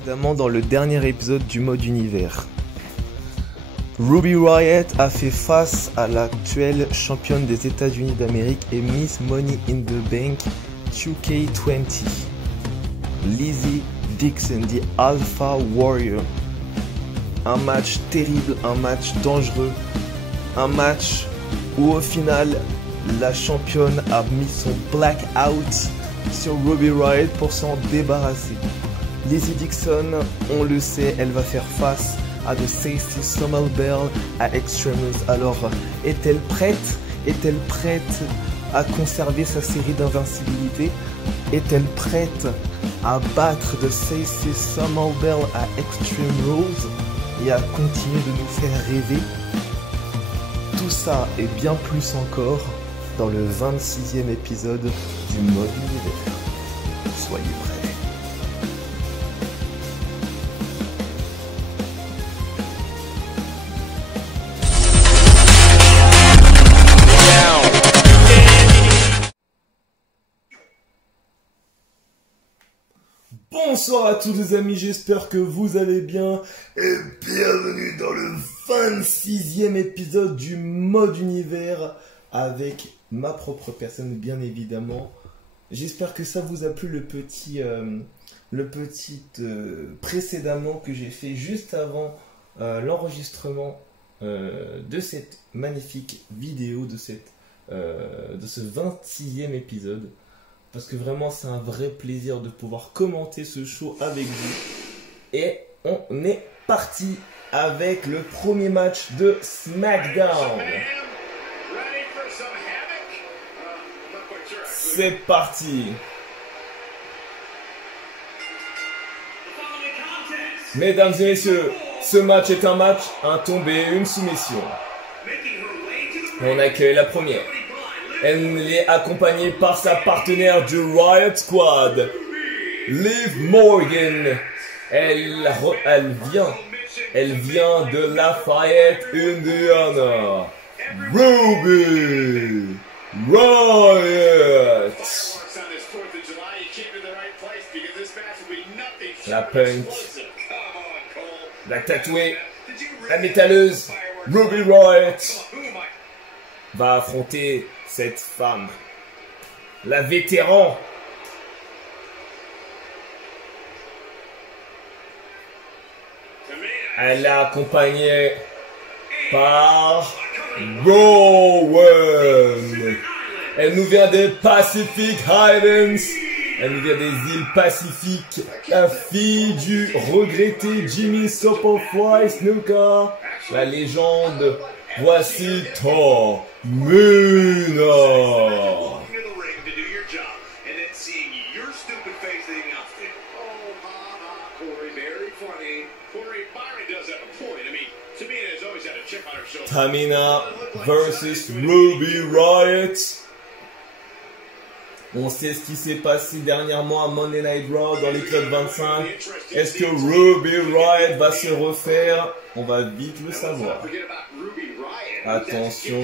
précédemment dans le dernier épisode du mode univers. Ruby Riott a fait face à l'actuelle championne des États-Unis d'Amérique et Miss Money in the Bank 2K20, Lizzie Dixon, the Alpha Warrior. Un match terrible, un match dangereux, un match où au final la championne a mis son blackout sur Ruby Riott pour s'en débarrasser. Lizzie Dixon, on le sait, elle va faire face à The Stacey Summer Bell à Extreme Rules. Alors, est-elle prête? Est-elle prête à conserver sa série d'invincibilité? Est-elle prête à battre The Stacey Summer Bell à Extreme Rules et à continuer de nous faire rêver? Tout ça et bien plus encore dans le 26e épisode du mode univers. Soyez prêts. Bonsoir à tous les amis, j'espère que vous allez bien et bienvenue dans le 26e épisode du mode univers avec ma propre personne bien évidemment. J'espère que ça vous a plu le petit précédemment que j'ai fait juste avant l'enregistrement de cette magnifique vidéo, de ce 26e épisode. Parce que vraiment c'est un vrai plaisir de pouvoir commenter ce show avec vous. Et on est parti avec le premier match de SmackDown. C'est parti. Mesdames et messieurs, ce match est un match, un tombé, une soumission. On accueille la première. Elle est accompagnée par sa partenaire du Riott Squad, Liv Morgan. Elle vient de Lafayette, Indiana. Ruby Riott. La punk, la tatouée, la métalleuse, Ruby Riott va affronter cette femme, la vétéran. Elle est accompagnée par Rowan. Elle nous vient des Pacific Highlands. Elle nous vient des îles Pacifiques. La fille du regretté Jimmy Superfly Snuka. La légende. Voici Tamina. Tamina versus Ruby Riott. On sait ce qui s'est passé dernièrement à Monday Night Raw dans les clubs 25. Est-ce que Ruby Riott va se refaire? On va vite le savoir. Attention,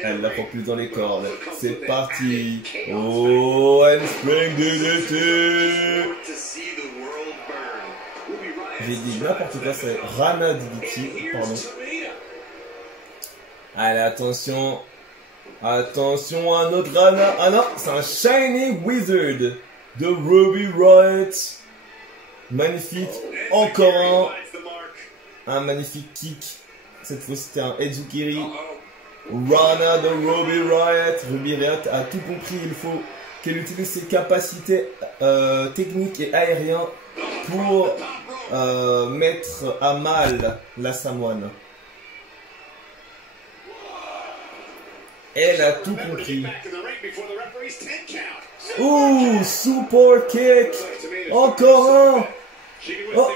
elle la prend plus dans les cordes. C'est parti. Oh, handspring DDT. J'ai dit n'importe quoi, c'est Rana DDT, pardon. Allez, attention. Attention, un autre Rana. Ah non, c'est un Shining Wizard de Ruby Riott. Magnifique. Encore un magnifique kick. Cette fois c'était un Edzukiri. Rana de Ruby Riott. Ruby Riott a tout compris. Il faut qu'elle utilise ses capacités techniques et aériennes pour mettre à mal la Samoane. Elle a tout compris. Ouh, super kick. Encore un. Oh,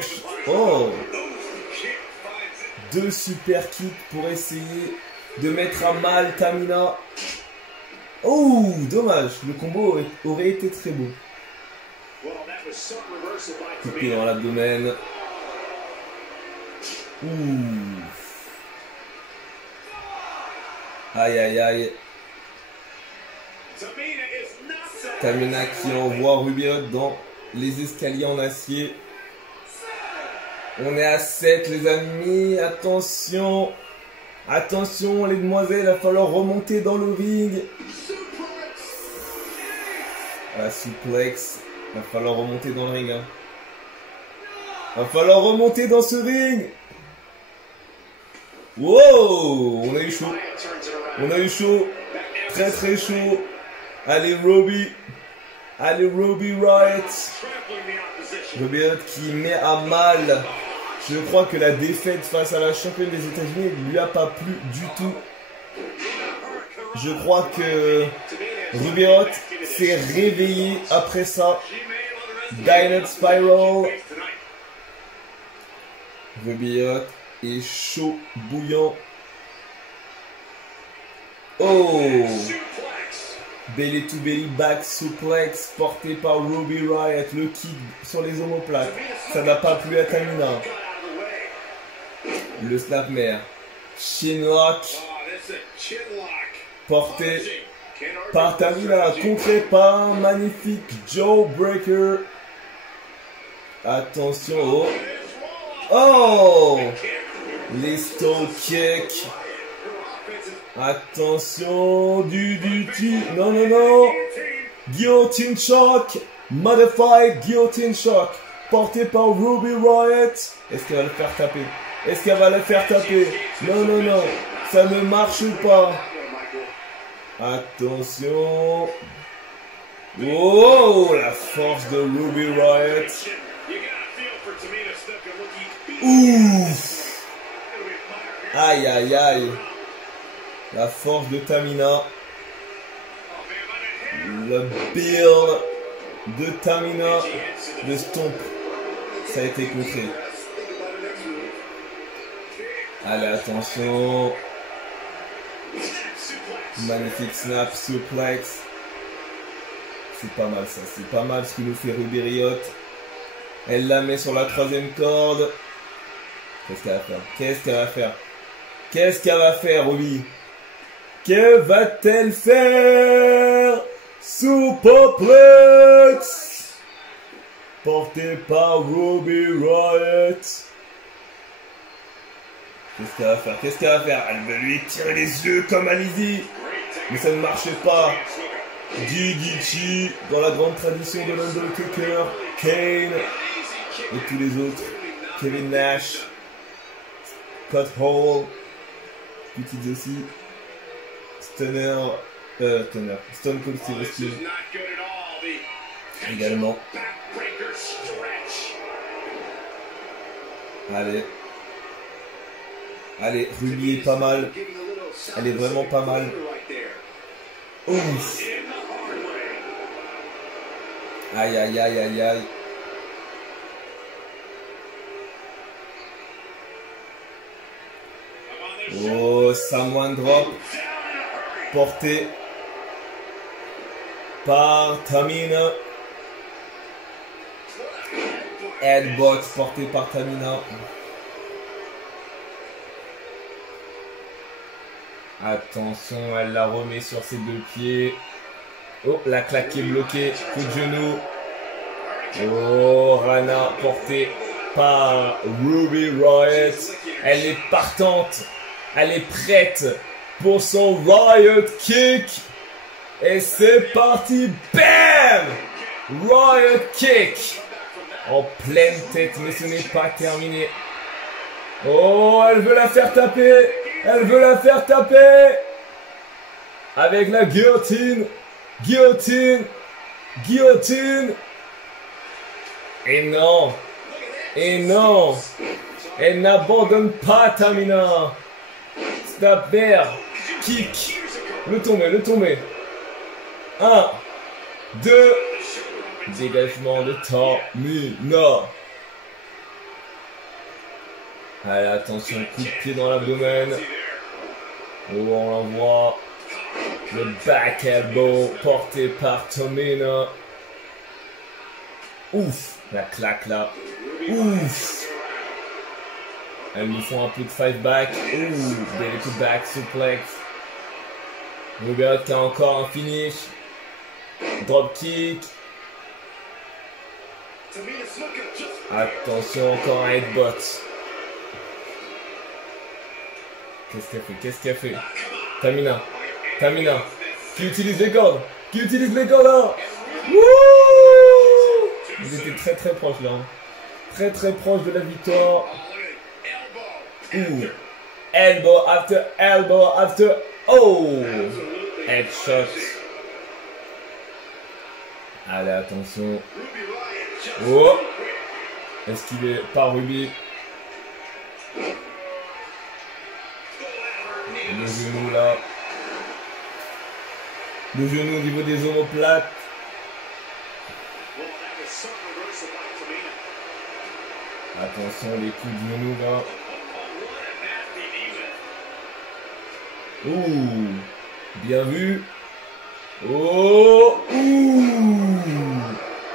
oh. Deux super kicks pour essayer de mettre à mal Tamina. Oh, dommage. Le combo aurait été très beau. Coupé dans l'abdomen. Ouh. Aïe aïe aïe. Tamina qui envoie Ruby Riott dans les escaliers en acier. On est à 7 les amis, attention. Attention les demoiselles, il va falloir remonter dans le ring. La suplex, il va falloir remonter dans le ring. Hein. Il va falloir remonter dans ce ring. Wow, on a eu chaud. On a eu chaud. Très très chaud. Allez Robbie. Allez Ruby Riott. Ruby Riott qui met à mal. Je crois que la défaite face à la championne des États-Unis ne lui a pas plu du tout. Je crois que Ruby Riott s'est réveillé après ça. Dynamite Spiral. Ruby Riott est chaud, bouillant. Oh! Belly to belly back suplex porté par Ruby Riott. Le kick sur les omoplates. Ça n'a pas plu à Tamina. Le snapmare. Chinlock. Porté par Tamina. Contré par un magnifique Joe Breaker. Attention. Oh! Oh! Les stone kicks. Attention, du non, non, non. Guillotine Shock. Modified Guillotine Shock. Porté par Ruby Riott. Est-ce qu'elle va le faire taper? Est-ce qu'elle va le faire taper? Non, non, non. Ça ne marche pas. Attention. Oh, la force de Ruby Riott. Ouf. Aïe, aïe, aïe. La force de Tamina. Le build de Tamina. Le stomp. Ça a été contré. Allez, attention. Magnifique snap, suplex. C'est pas mal ça. C'est pas mal ce que nous fait Ruby Riott. Elle la met sur la troisième corde. Qu'est-ce qu'elle va faire? Qu'est-ce qu'elle va faire? Qu'est-ce qu'elle va faire, Ruby? Que va-t-elle faire? Superplex porté par Ruby Riott. Qu'est-ce qu'elle va faire? Qu'est-ce qu'elle va faire? Elle va lui tirer les yeux comme Alizé. Mais ça ne marchait pas. DDT dans la grande tradition de l'Undertaker, Kane et tous les autres. Kevin Nash, Scott Hall, petites aussi. Stone Cold Steve Austin également. Allez. Allez, Ruby est pas mal. Elle est vraiment pas mal. Ouf. Aïe, aïe, aïe, aïe, aïe. Oh, Samoan Drop. Porté par Tamina. Headbox porté par Tamina. Attention, elle la remet sur ses deux pieds. Oh, la claque est bloquée. Coup de genou. Oh, Rana portée par Ruby Riott. Elle est partante. Elle est prête pour son Riott Kick. Et c'est parti. Bam! Riott Kick. En pleine tête, mais ce n'est pas terminé. Oh, elle veut la faire taper. Elle veut la faire taper. Avec la guillotine. Guillotine. Guillotine. Et non. Et non. Elle n'abandonne pas Tamina. Snap vert. Kick. Le tomber. 1, 2. Dégagement de Tamina. Allez, attention, coup de pied dans l'abdomen. Oh, on l'envoie. Le back elbow porté par Tamina. Ouf, la claque là. Ouf. Elles nous font un peu de five back. Ouh, belly to back suplex. Ruby Riott qui a encore un finish. Drop kick. Attention, encore un headbutt. Qu'est-ce qu'elle fait? Qu'est-ce qu'elle fait? Tamina. Tamina. Qui utilise les cordes? Qui utilise les cordes là? Wouh! Ils étaient très très proches là. Très très proches de la victoire. Ouh. Elbow after elbow after. Oh! Headshot. Allez, attention. Oh! Est-ce qu'il est pas Ruby? Le genou là. Le genou au niveau des omoplates. Attention les coups de genou là. Ouh. Bien vu. Oh. Ouh.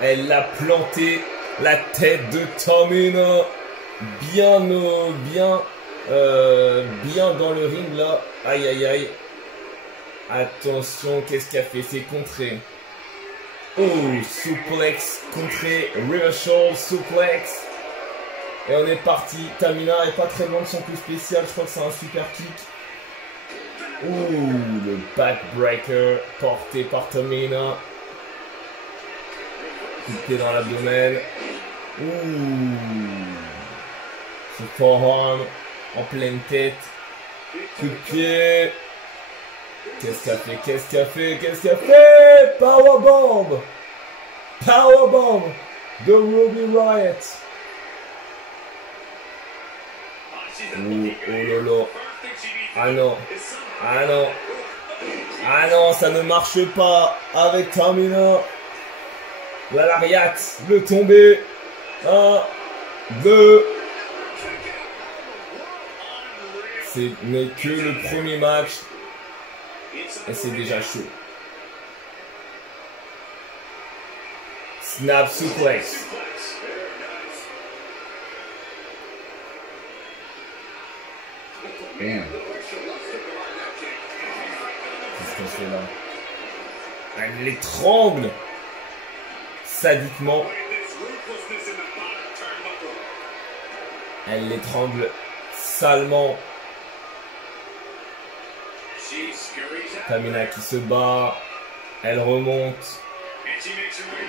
Elle l'a planté. La tête de Tamina. Bien dans le ring là. Aïe aïe aïe. Attention, qu'est-ce qu'elle fait? C'est contré. Oh, suplex contré. Reversal suplex. Et on est parti. Tamina est pas très loin de son coup spécial. Je crois que c'est un super kick. Ouh, le backbreaker porté par Tamina. Coup de pied dans l'abdomen. Ouh. Ce forearm en pleine tête. Coup de pied. Qu'est-ce qu'elle fait? Qu'est-ce qu'elle fait? Qu'est-ce qu'elle fait? Powerbomb! Powerbomb de Ruby Riott. Oh lolo. Ah non. Ah non. Ah non, ça ne marche pas avec Tamina. La lariat, le tombé. 1, 2. Ce n'est que le premier match. Et c'est déjà chaud. Snap suplex. Qu'est-ce qu'elle fait là? Elle l'étrangle sadiquement. Elle l'étrangle salement. Tamina qui se bat. Elle remonte.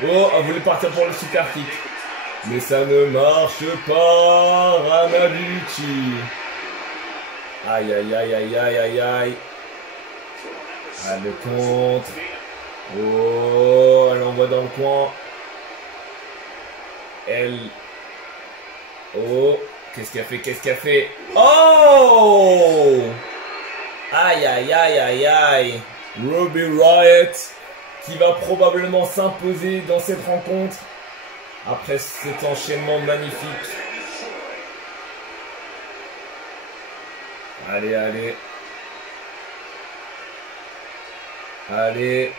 Oh, elle voulait partir pour le super kick. Mais ça ne marche pas. Ramabuchi. Aïe aïe aïe aïe aïe aïe aïe. Ah, le contre. Oh, elle envoie dans le coin. Elle. Oh, qu'est-ce qu'elle fait? Qu'est-ce qu'elle fait? Oh! Aïe aïe aïe aïe aïe. Ruby Riott qui va probablement s'imposer dans cette rencontre après cet enchaînement magnifique. Allez, allez. Allez.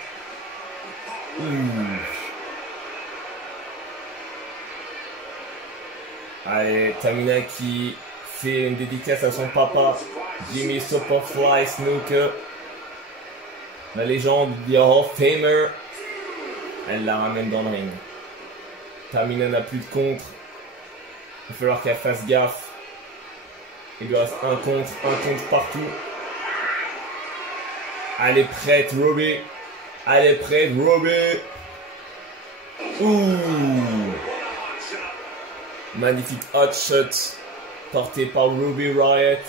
Allez, Tamina qui fait une dédicace à son papa, Jimmy Superfly Snuka, la légende du Hall of Famer. Elle la ramène dans le ring. Tamina n'a plus de contre. Il va falloir qu'elle fasse gaffe. Il lui reste un contre partout. Elle est prête, Ruby. Elle est prête, Ruby. Ouh. Magnifique hot shot porté par Ruby Riott.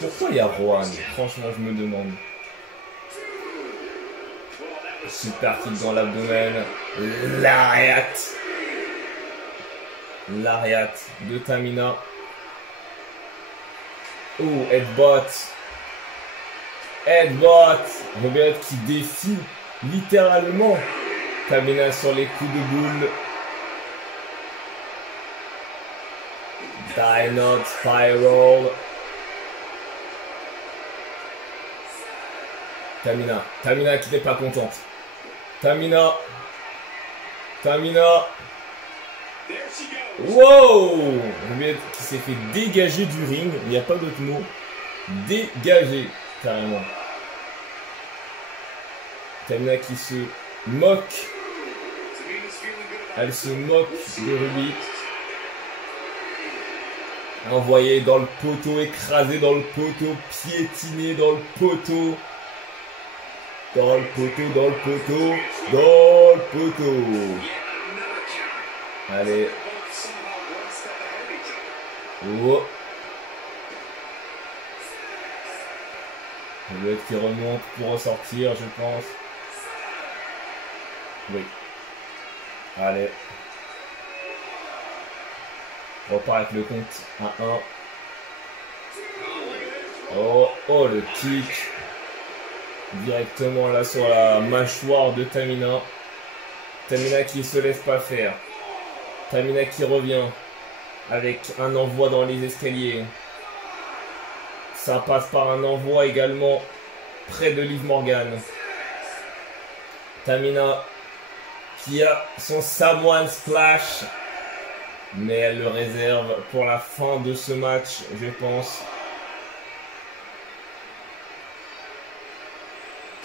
Pourquoi il y a Rohan? Franchement, je me demande. Super kick dans l'abdomen. Lariat. Lariat de Tamina. Oh, headbutt. Headbutt. Ruby qui défie littéralement Tamina sur les coups de boule. Die Not Spiral. Tamina qui n'est pas contente. Tamina. Wow. Ruby qui s'est fait dégager du ring. Il n'y a pas d'autre mot. Dégager, carrément. Tamina qui se moque. Elle se moque de Ruby. Envoyé dans le poteau, écrasé dans le poteau, piétiné dans le poteau. Dans le poteau, dans le poteau, dans le poteau. Allez. Oh. Le qui remonte pour ressortir, je pense. Oui. Allez. On repart avec le compte à 1. Oh, oh, le kick. Directement là sur la mâchoire de Tamina. Tamina qui se laisse pas faire. Tamina qui revient avec un envoi dans les escaliers. Ça passe par un envoi également près de Liv Morgan. Tamina qui a son Samoan Splash. Mais elle le réserve pour la fin de ce match, je pense.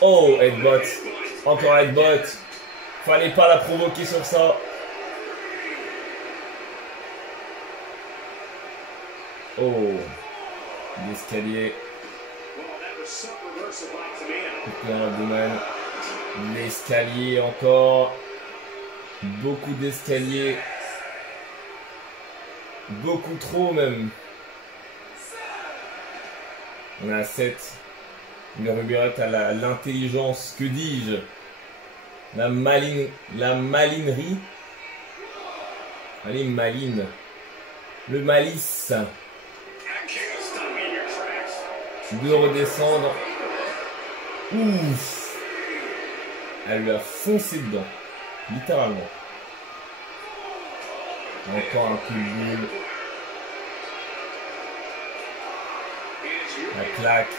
Oh, headbutt. Encore headbutt. Fallait pas la provoquer sur ça. Oh. L'escalier. L'escalier encore. Beaucoup d'escaliers. Beaucoup trop même. On a 7. Le Ruby Riott a l'intelligence, que dis-je, la malinerie. Allez, maline. Le malice. De redescendre. Ouf. Elle lui a foncé dedans. Littéralement. Encore un coup de boule. La claque.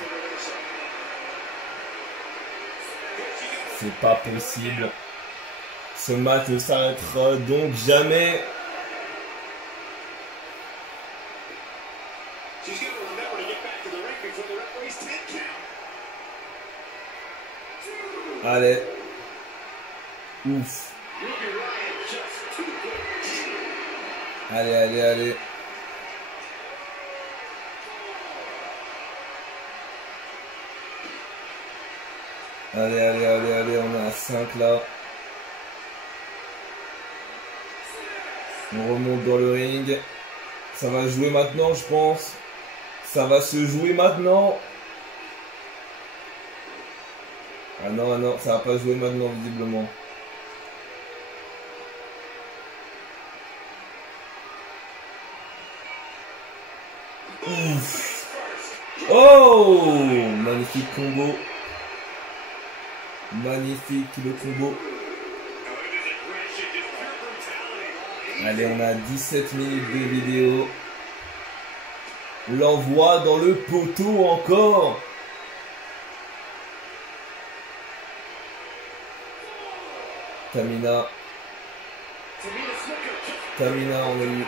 C'est pas possible. Ce match ne s'arrêtera donc jamais. Allez. Ouf. Allez, allez, allez. Allez, allez, allez, allez, on est à 5 là. On remonte dans le ring. Ça va jouer maintenant, je pense. Ça va se jouer maintenant. Ah non, ça va pas jouer maintenant, visiblement. Ouf. Oh, magnifique combo. Magnifique le combo. Allez, on a 17 minutes de vidéo. L'envoi dans le poteau encore. Tamina, on a eu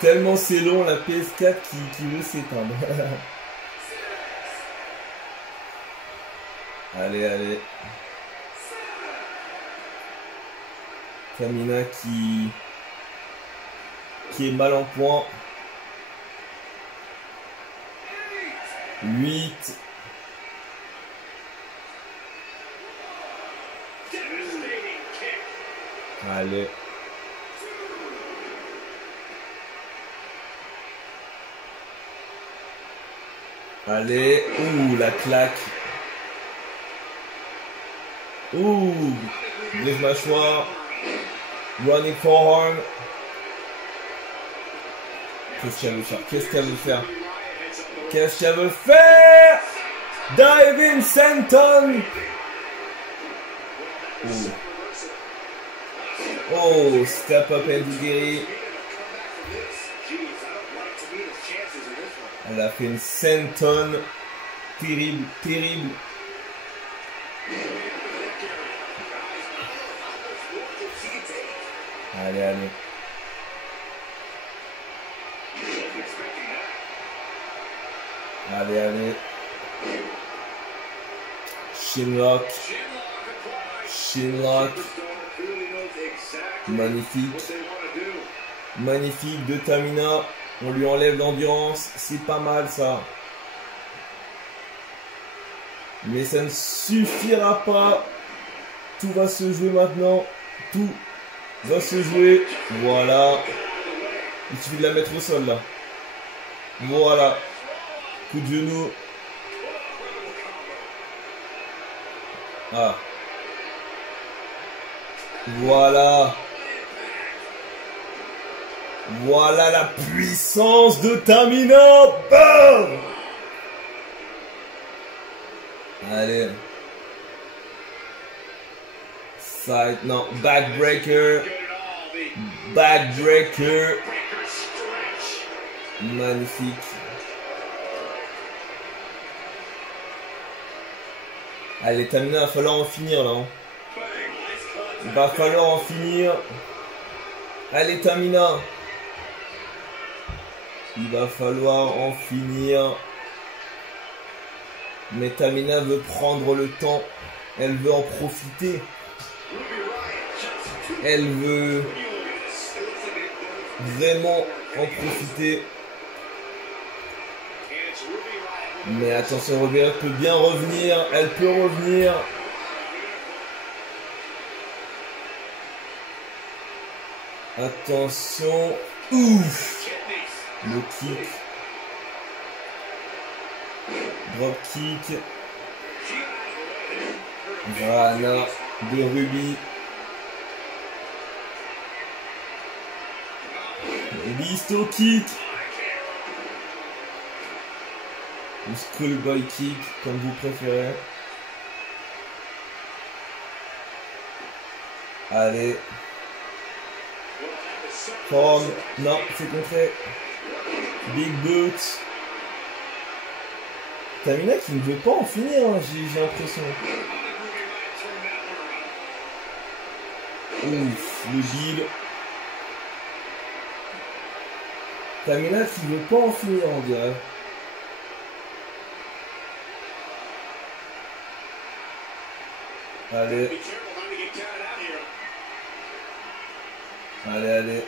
tellement c'est long la PS4 qui veut s'éteindre. Allez, allez. Tamina qui est mal en point. 8. Allez. Allez. Ouh, la claque. Ouh. Brise mâchoire. Running forearm. Qu'est-ce qu'elle veut faire? Qu'est-ce qu'elle veut faire? Qu'est-ce qu'elle veut faire? Diving senton. Ouh. Oh, step up Enzuigiri. Elle a fait une senton terrible, terrible. Allez, allez. Allez, allez. Shinlock. Shinlock. Magnifique. Magnifique de Tamina. On lui enlève l'endurance. C'est pas mal ça. Mais ça ne suffira pas. Tout va se jouer maintenant. Tout va se jouer. Voilà. Il suffit de la mettre au sol là. Voilà. Coup de genou. Ah. Voilà. Voilà la puissance de Tamina. Bam! Allez. Side, non. Backbreaker. Backbreaker. Magnifique. Allez, Tamina, il va falloir en finir là. Hein. Il va falloir en finir. Allez, Tamina. Il va falloir en finir. Mais Tamina veut prendre le temps. Elle veut en profiter. Elle veut vraiment en profiter. Mais attention, Ruby Riott peut bien revenir. Elle peut revenir. Attention. Ouf. Le kick. Drop kick. Voilà. De Ruby. Bisto kick. Ou Schoolboy kick, comme vous préférez. Allez. Forme. Non, c'est contré. Big boot. Tamina qui ne veut pas en finir, hein, j'ai l'impression. Ouf, le deal. Tamina qui ne veut pas en finir, on dirait. Allez. Allez, allez.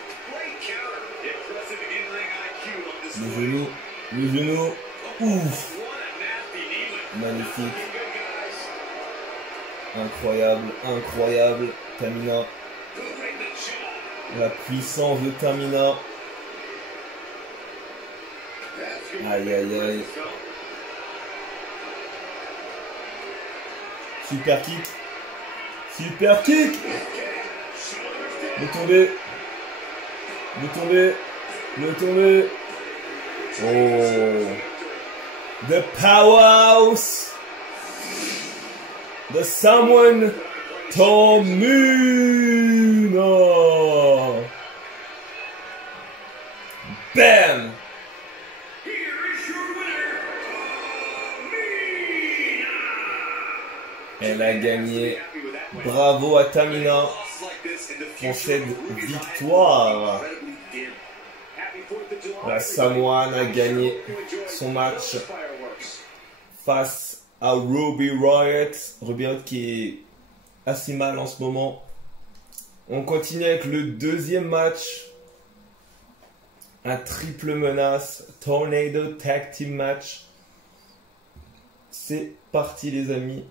Le genou. Le genou. Ouf. Magnifique. Incroyable. Incroyable. Tamina. La puissance de Tamina. Aïe, aïe, aïe. Super kick. Super kick. Le tomber. Le tomber. Le tomber. Oh. The powerhouse. The someone Tamina. Bam. Elle a gagné. Bravo à Tamina pour cette victoire. La Samoane a gagné son match face à Ruby Riott. Ruby Riott qui est assez mal en ce moment. On continue avec le deuxième match. Un triple menace. Tornado Tag Team Match. C'est parti les amis.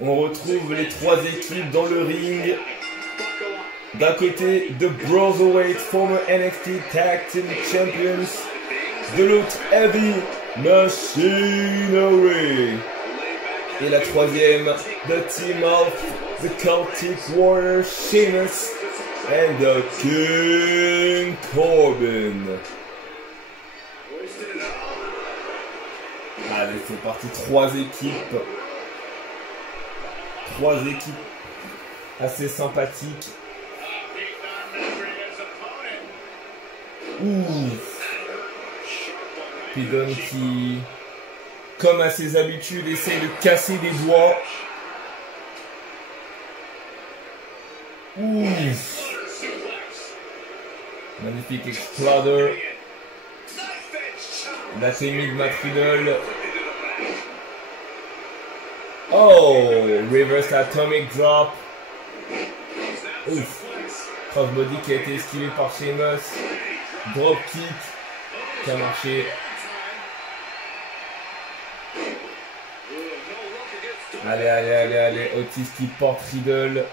On retrouve les trois équipes dans le ring. D'un côté, The Brotherweight, former NXT Tag Team Champions. De l'autre, Heavy Machinery. Et la troisième, The Team of The Celtic Warrior, Sheamus and The King Corbin. Allez, c'est parti, trois équipes assez sympathiques. Ouf. Pidon qui, comme à ses habitudes, essaie de casser des doigts. Ouf. Magnifique exploder. La technique de Matt Riddle. Oh, Oh, reverse atomic drop. Ouf. Crossbody qui a été esquivé par Sheamus. Drop kick qui a marché. Allez, allez, allez, allez. Otis qui porte Riddle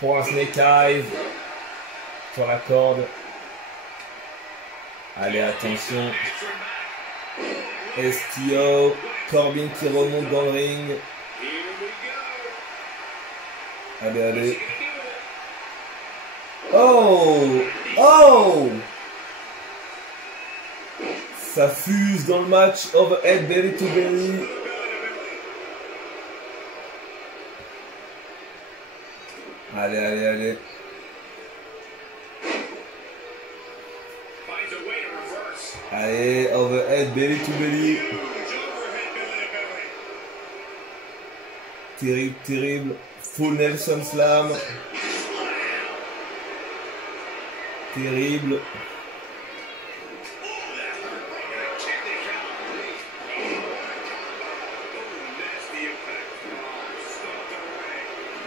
pour un Snake Eyes sur la corde. Allez, attention. STO. Corbin qui remonte dans le ring. Allez, allez. Oh! Oh! Ça fuse dans le match. Overhead belly to belly. Allez, allez, allez. Allez, overhead belly to belly. Terrible, terrible. Full Nelson Slam. Terrible.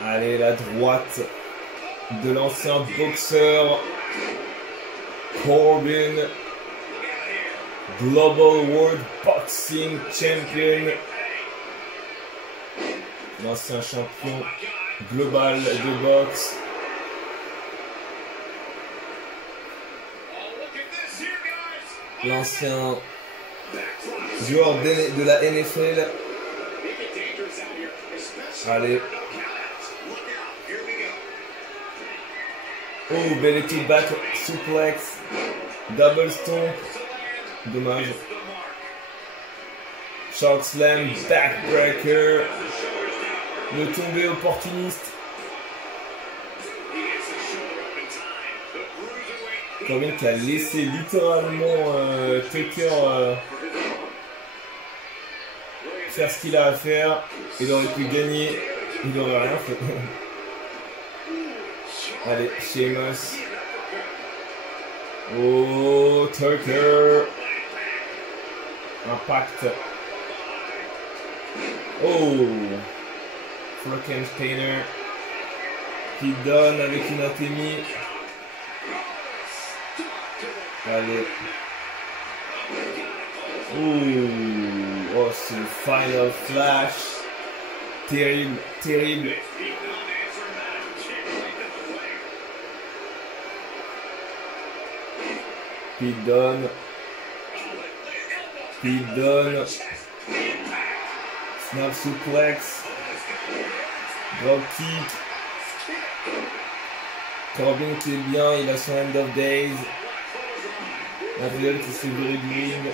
Allez, la droite de l'ancien boxeur Corbin, Global World Boxing Champion, l'ancien champion global de boxe. L'ancien joueur de la NFL. Allez. Oh, belly to back suplex. Double stomp. Dommage. Short slam, backbreaker. Le tombé opportuniste. Corbin qui a laissé littéralement Tucker faire ce qu'il a à faire. Il aurait pu gagner. Il n'aurait rien fait. Allez, Sheamus. Oh, Tucker. Impact. Oh. Frankensteiner. Qui donne avec une atémie. Allez. Ouh. Oh, ce final flash. Terrible, terrible. Pete Dunne. Pete Dunne. Snap suplex. Drop kick. Corbin qui est bien, il a son end of days. Adriel qui se viré du ring.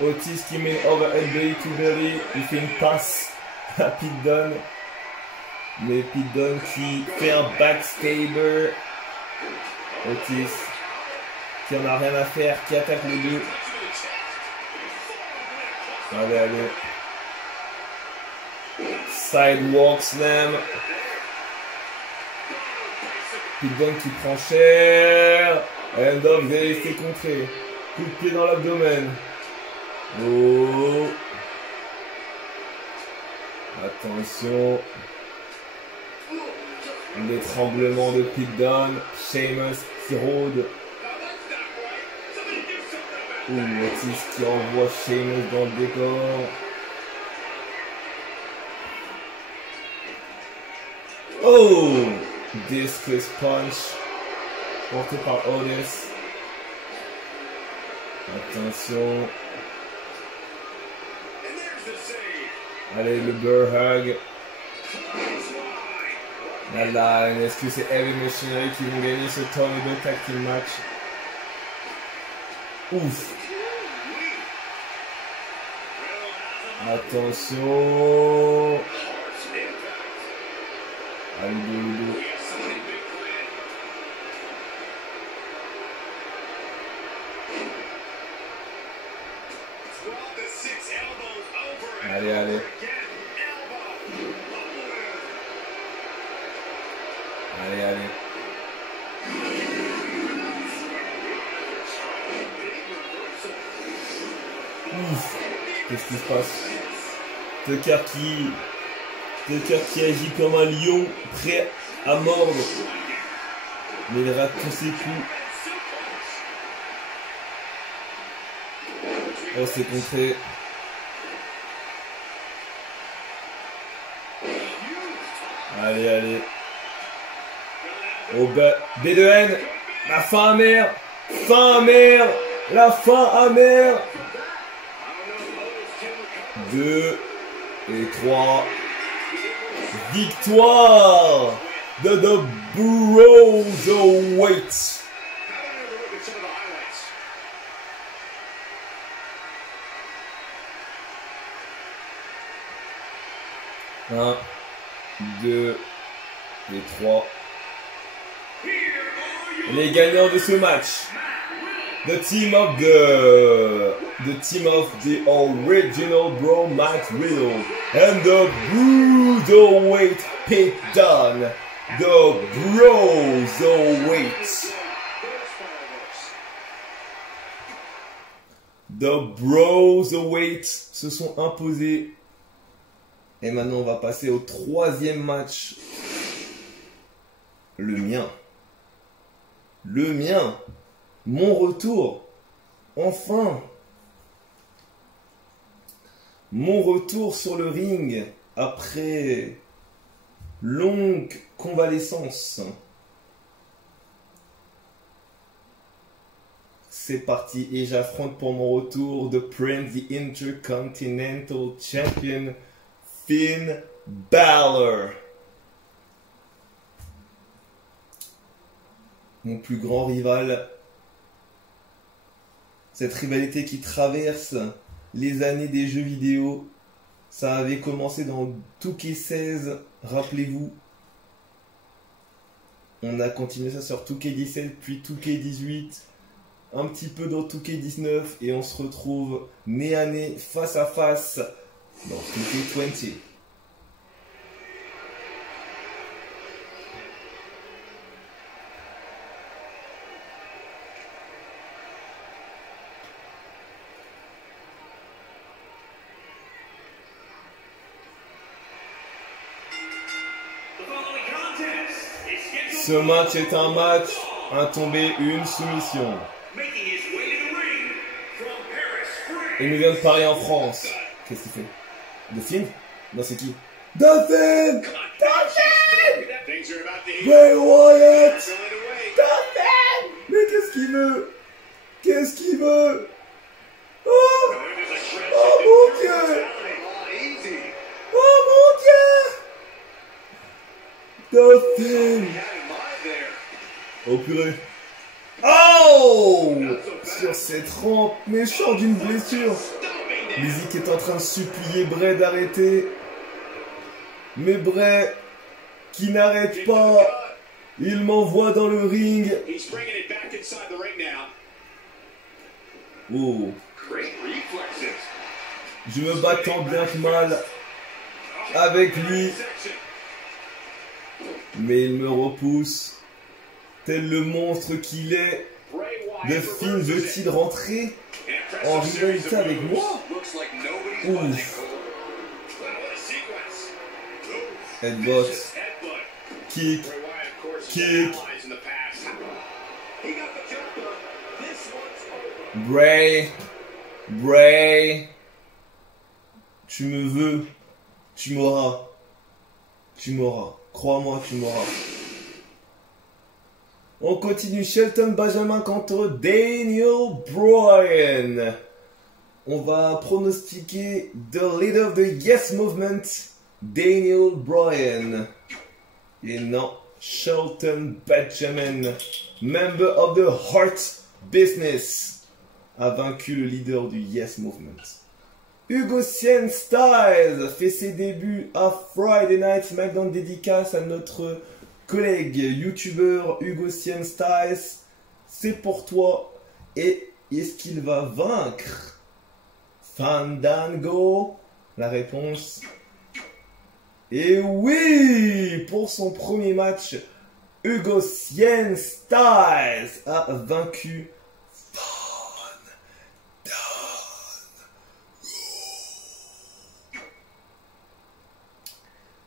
Otis qui met overhead belly to belly. Il fait une passe à Pete Dunne. Mais Pete Dunne qui fait un backstabber. Otis qui en a rien à faire, qui attaque les deux. Allez, allez. Sidewalk slam. Pete Dunne qui prend cher. End of day, c'est contré. Coup de pied dans l'abdomen. Oh. Attention. Des tremblements de Pete Dunne. Sheamus qui rôde. Otis qui envoie Sheamus dans le décor. Oh! Discus punch. Porté par Otis. Attention. Allez, le bear hug. Là, est-ce que c'est Heavy Machinery qui vont gagner ce Tornado Tag Team match? Ouf. Attention. Allez, Ludo. Allez, allez. Allez, allez. Ouf. Qu'est-ce qui se passe? Tucker qui agit comme un lion, prêt à mordre. Mais il rate tous ses coups. Oh, c'est contré. Allez, allez. Oh, B2N. La fin amère. Fin amère. La fin amère. 2 et 3. Victoire de The Broserweight. Un, 2 et 3. Les gagnants de ce match. The team of the original Bro Matt Riddle and the Bruiserweight Pete Dunne. The Broserweight. The Broserweight se sont imposés. Et maintenant on va passer au troisième match. Le mien. Le mien. Mon retour. Enfin. Mon retour sur le ring après longue convalescence. C'est parti et j'affronte pour mon retour The Prince, the Intercontinental Champion, Finn Balor. Mon plus grand rival. Cette rivalité qui traverse les années des jeux vidéo. Ça avait commencé dans 2K16, rappelez-vous. On a continué ça sur 2K17, puis 2K18. Un petit peu dans 2K19 et on se retrouve nez à nez, face à face dans 2K20. Ce match est un match, un tombé, une soumission. Il nous vient de Paris en France. Qu'est-ce qu'il fait? The Fiend? Non, c'est qui? The Fiend! The Fiend! Bray Wyatt! The Fiend! Mais qu'est-ce qu'il veut? Qu'est-ce qu'il veut? Oh! Oh mon Dieu! Oh mon Dieu! The Fiend! Oh purée! Oh! Sur cette rampe, méchant d'une blessure. Music est en train de supplier Bray d'arrêter. Mais Bray, qui n'arrête pas, il m'envoie dans le ring. Oh. Je me bats tant bien que mal avec lui. Mais il me repousse. Tel le monstre qu'il est. The Fiend veut-il rentrer en rivalité avec moi? Ouf. Headbutt. Kick. Kick. Bray. Bray. Tu me veux. Tu m'auras. Tu m'auras. Crois-moi, tu m'auras. On continue. Shelton Benjamin contre Daniel Bryan. On va pronostiquer the leader of the Yes Movement, Daniel Bryan. Et non, Shelton Benjamin, member of the Heart Business, a vaincu le leader du Yes Movement. Hugo Sien Styles fait ses débuts à Friday Night SmackDown, dédicace à notre collègue youtubeur Hugo Sien Styles. C'est pour toi. Et est-ce qu'il va vaincre Fandango? La réponse est oui. Pour son premier match, Hugo Sien Styles a vaincu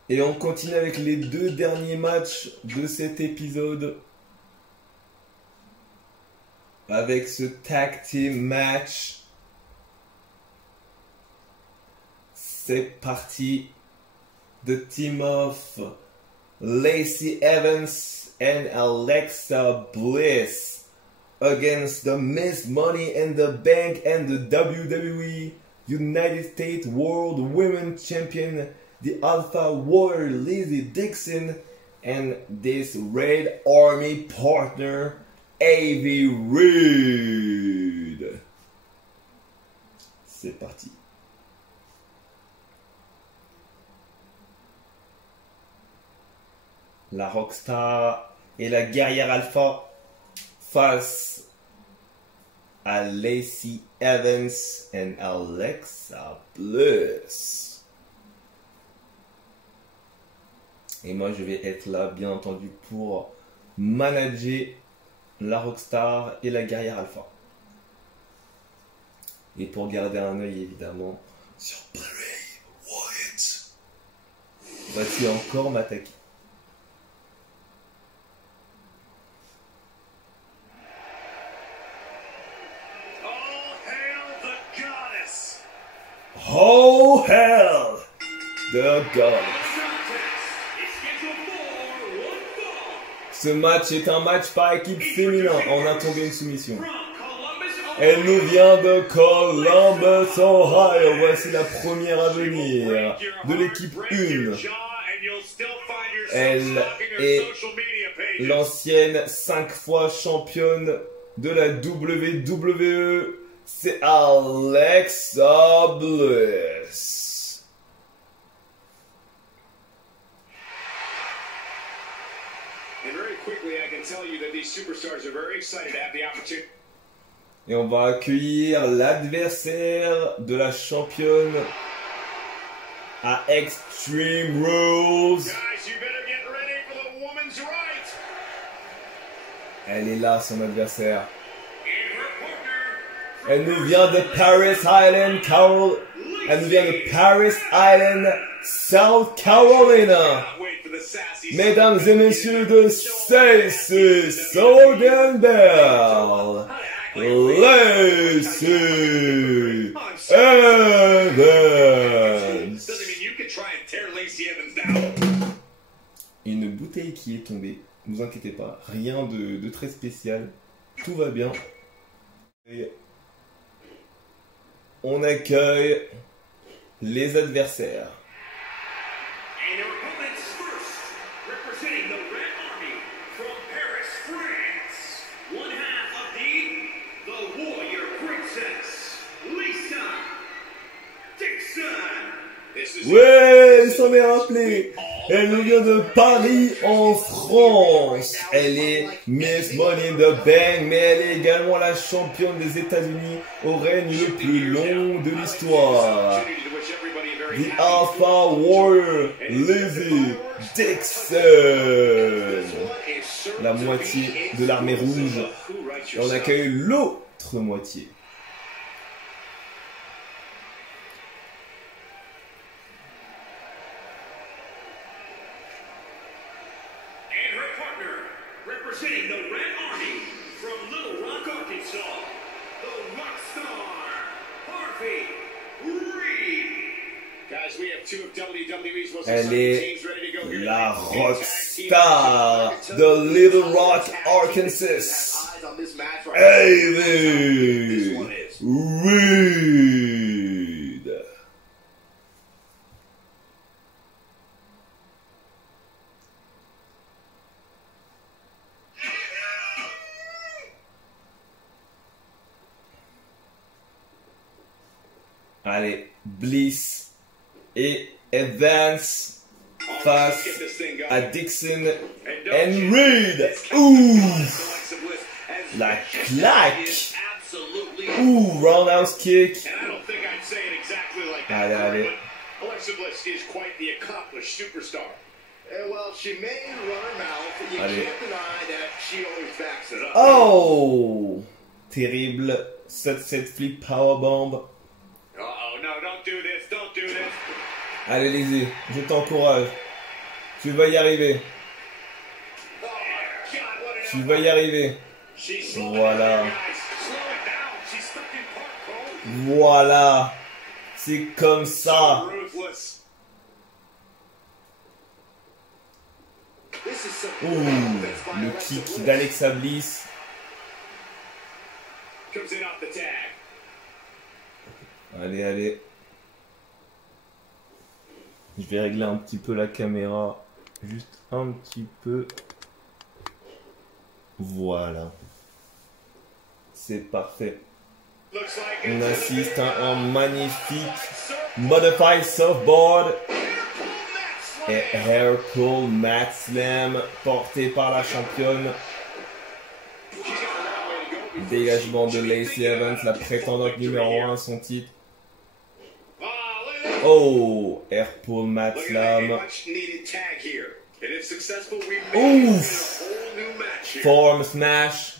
Et on continue avec les 2 derniers matchs de cet épisode. Avec ce tag team match. C'est parti. The team of Lacey Evans and Alexa Bliss against the Miss Money in the Bank and the WWE United States World Women's Champion, the Alpha Warrior Lizzie Dixon, and this Red Army partner, Ivy Reed. C'est parti. La Rockstar et la guerrière Alpha face à Lacey Evans et Alexa Bliss. Et moi je vais être là bien entendu pour manager la Rockstar et la guerrière Alpha. Et pour garder un œil évidemment sur Bray Wyatt. Va-t-il encore m'attaquer? Oh hell, the goddess. Ce match est un match par équipe féminin. On a tombé une soumission. Elle nous vient de Columbus, Ohio. Voici la première à venir de l'équipe 1. Elle est l'ancienne 5 fois championne de la WWE. C'est Alexa Bliss. Et on va accueillir l'adversaire de la championne à Extreme Rules. Elle est là, son adversaire. Elle nous vient de Paris Island, South Carolina. Mesdames et messieurs de Stacey Sorgen Bell, Lacey Evans. Une bouteille qui est tombée, ne vous inquiétez pas, rien de très spécial, tout va bien. Et on accueille les adversaires. Ouais, il s'en est rappelé. Elle nous vient de Paris en France. Elle est Miss Money in the Bank, mais elle est également la championne des États-Unis au règne le plus long de l'histoire. The Alpha Warrior Lizzie Dixon. La moitié de l'armée rouge. Et on accueille l'autre moitié. Representing the Red Army from Little Rock, Arkansas, the Rockstar, Harvey Reed. Guys, we have two of WWE's most exciting teams ready to go here. La Rockstar de Little Rock, Arkansas. Ivy Reed. Allez, Bliss et Evans face à Dixon and Reed. Ouh, la claque. Ouh, roundhouse kick. Allez, allez. Alexa Bliss is quite the accomplished superstar. Well, she may run her mouth, you can't deny that she always backs it up. Oh, terrible. Sunset flip powerbomb. Oh no, don't do this, don't do this. Allez, Lizzie, je t'encourage. Tu vas y arriver. Oh my God, what an Tu vas y arriver. She's slowing Voilà. down, guys. Slow it down. She's stuck in park, Cole. Voilà. C'est comme ça. So ruthless. This is some Ouh, offense by le Alexa kick Bliss. d'Alexa Bliss. Comes in off the tag. Allez, allez. Je vais régler un petit peu la caméra. Juste un petit peu. Voilà. C'est parfait. Looks like On it's assiste à un magnifique Modified Surfboard et Hair Pull Mat Slam porté par la championne. Dégagement de Lacey Evans, la prétendante numéro 1 à son titre. Oh, Hair Pull Mat Slam. Ouf. Form Smash.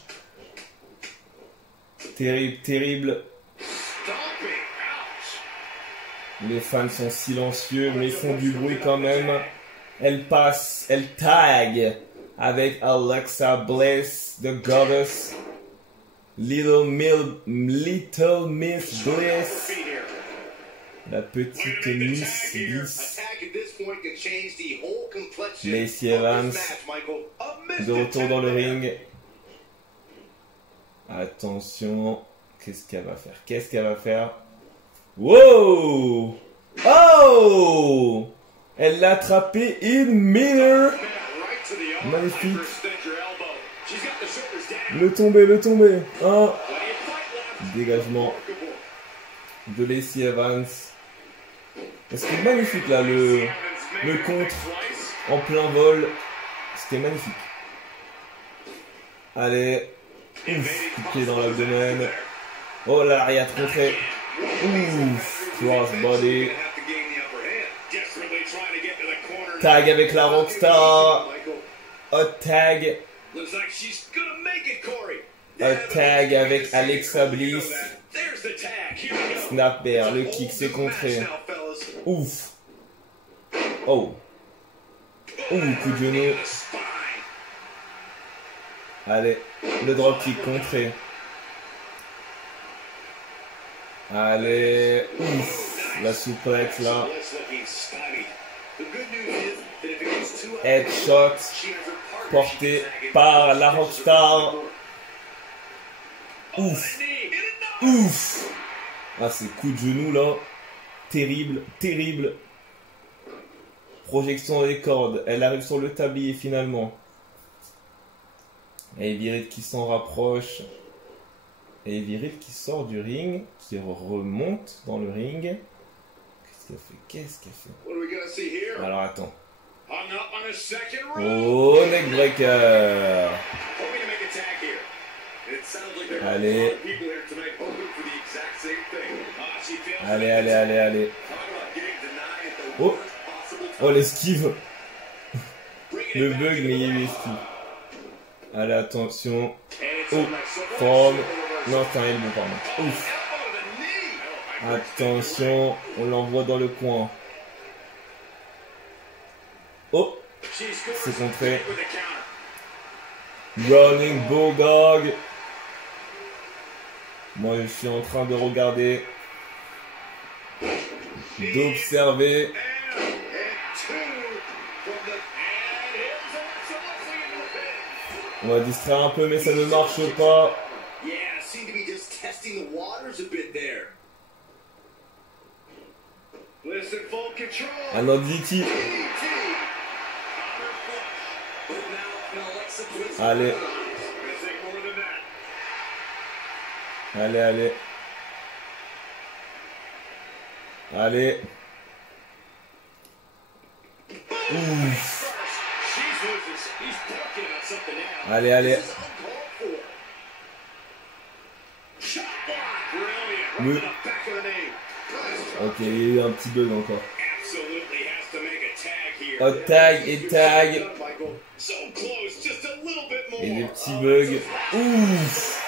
Terrible, terrible. Les fans sont silencieux, mais ils font du bruit quand même. Elle passe, elle tag avec Alexa Bliss, The Goddess. Little Miss Bliss. La petite Miss Bliss. Lacey Evans. De retour dans le ring. Attention. Qu'est-ce qu'elle va faire? Qu'est-ce qu'elle va faire? Wow! Oh! Elle l'a attrapé in Miller. Magnifique. Le tombé, le tombé. Un. Dégagement de Lacey Evans. C'était magnifique là, le contre en plein vol. C'était magnifique. Allez. Ouf, coup de pied dans l'abdomen. Oh là, arrière contré. Ouf, crossbody. Tag avec la Rockstar. Hot tag. Hot tag avec Alexa Bliss. Snap bear, le kick c'est contré. Ouf. Oh. Ouh, coup de genou. Allez, le dropkick contré. Allez, ouf, la suplex là. Headshot porté par la Rockstar. Ouf, ouf. Ah, ces coups de genou là, terrible, terrible. Projection des cordes, elle arrive sur le tablier finalement. Et Virid qui s'en rapproche. Et Virid qui sort du ring, qui remonte dans le ring. Qu'est-ce qu'elle fait? Qu'est-ce qu'elle fait? Alors attends. Oh, neckbreaker. Allez. Allez, allez, allez, allez. Oh. Oh, l'esquive. Le bug, mais il y a eu l'esquive. Allez, attention. Oh, forme. Non, c'est un elbow, pardon. Ouf. Attention, on l'envoie dans le coin. Oh, c'est contré. Running Bulldog. Moi, je suis en train de regarder, d'observer. On va distraire un peu, mais ça ne marche pas. Un DDT. Allez. Allez, allez. Allez. Ouf. Allez, allez. Oui. Ok, il y a eu un petit bug encore. Hot tag et tag. Et des petits bugs. Ouf.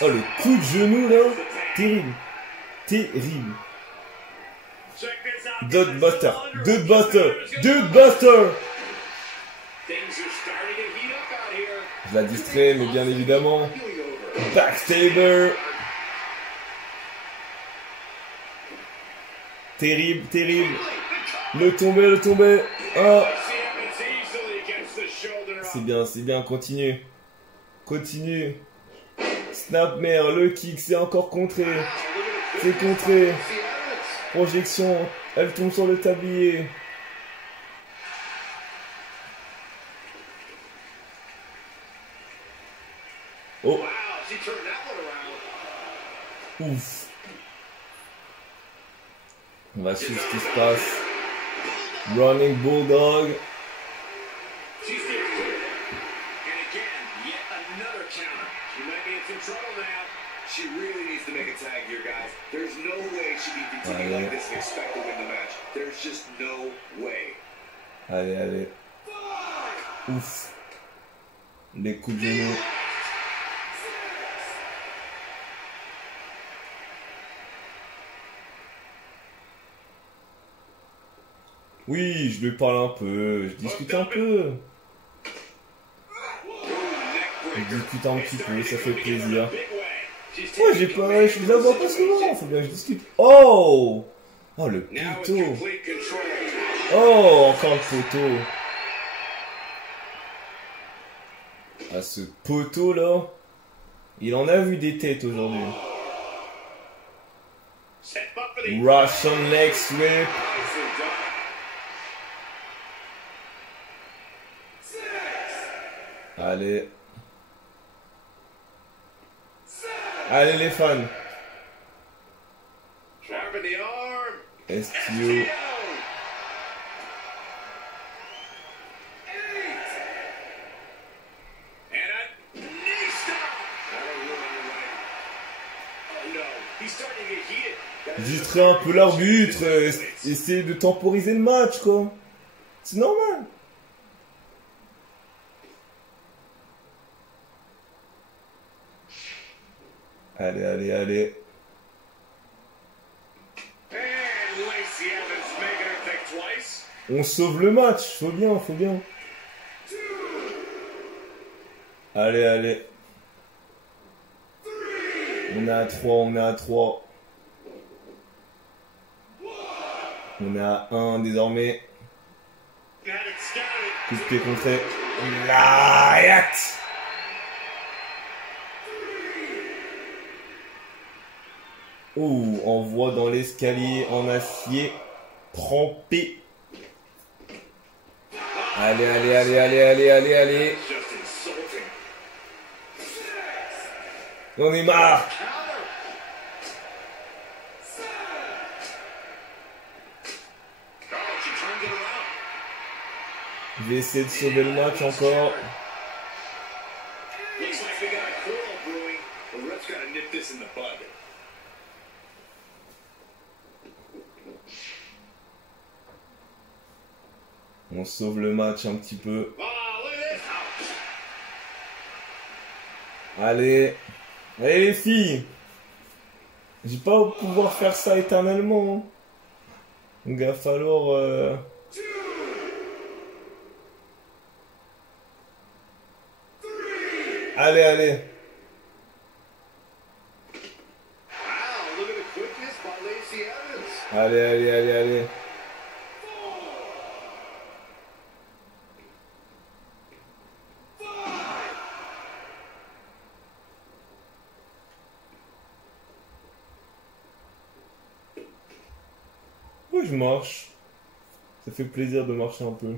Oh, le coup de genou là. Terrible. Terrible. Dude Buster. Dude Buster. Dude Buster. Je la distrais, mais bien évidemment. Backstabber. Terrible, terrible. Le tomber. Oh. C'est bien, continue. Snapmare, le kick, c'est encore contré. C'est contré. Projection, elle tombe sur le tablier. Oh. Ouf. On va suivre ce qui se passe. Running Bulldog. She really needs to make a tag here, guys. There's no way she can continue like this and expect to win the match. There's just no way. Allez. Ouf. Les coups de genou. Oui, je lui parle un peu, je discute un peu. Ça fait plaisir. Ouais, je la vois pas souvent, faut bien que je discute. Oh, le poteau. Oh, encore le poteau. Ah, ce poteau là, il en a vu des têtes aujourd'hui. Russian leg sweep. Allez. Allez les fans. STO. Distrait un peu l'arbitre, essayer de temporiser le match quoi. C'est normal. Allez. On sauve le match, faut bien. Allez. On est à 3. On est à 1 désormais. Coup de pied contré. Light. Oh, envoie dans l'escalier en acier. Prends P. Allez. On est marre. Je vais essayer de sauver le match encore. On sauve le match un petit peu. Allez les filles. J'ai pas pouvoir faire ça éternellement. Donc il va falloir... Allez. Allez. Oui, je marche. Ça fait plaisir de marcher un peu.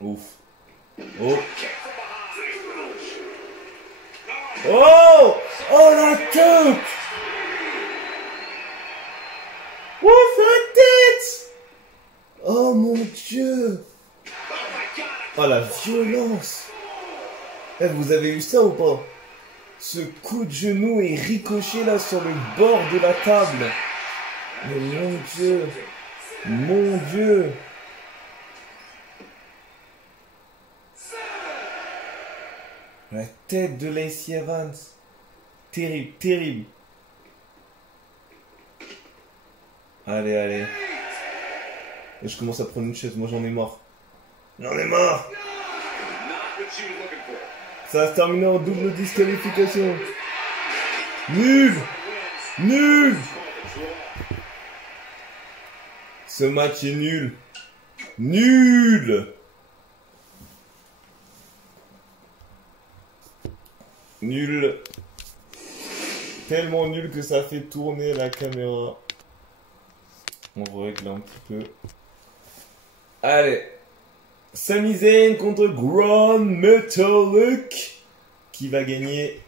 Ouf. Oh la tête. La tête. Oh mon Dieu. Oh la violence. Vous avez eu ça ou pas? Ce coup de genou est ricoché là sur le bord de la table. Mais mon Dieu. La tête de Lacey Evans. Terrible. Allez, allez. Et je commence à prendre une chaise, moi j'en ai marre. J'en ai marre. Ça va se terminer en double disqualification. Nul. Nul. Ce match est nul. Nul. Nul. Tellement nul que ça fait tourner la caméra. On va régler un petit peu. Allez. Sami Zayn contre Grand Metalik. Qui va gagner?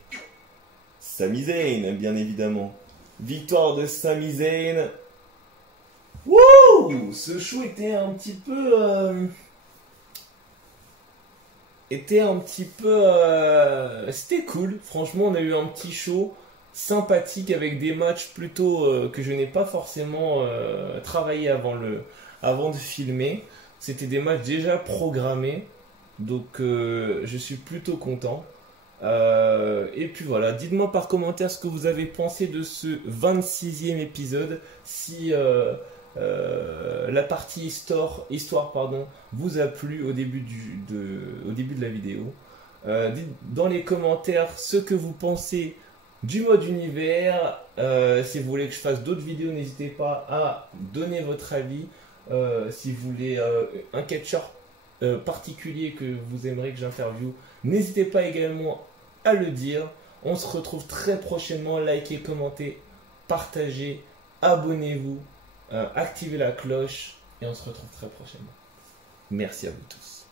Sami Zayn, bien évidemment. Victoire de Sami Zayn. Wouh! Ce show était un petit peu... C'était cool. Franchement, on a eu un petit show sympathique avec des matchs plutôt que je n'ai pas forcément travaillé avant de filmer. C'était des matchs déjà programmés. Donc, je suis plutôt content. Et puis voilà, dites-moi par commentaire ce que vous avez pensé de ce 26e épisode. Si la partie histoire vous a plu au début de la vidéo. Dites dans les commentaires ce que vous pensez du mode univers. Si vous voulez que je fasse d'autres vidéos, n'hésitez pas à donner votre avis. Si vous voulez un catcheur particulier que vous aimeriez que j'interviewe, n'hésitez pas également à le dire. On se retrouve très prochainement. Likez, commentez, partagez, abonnez-vous, activez la cloche et on se retrouve très prochainement. Merci à vous tous.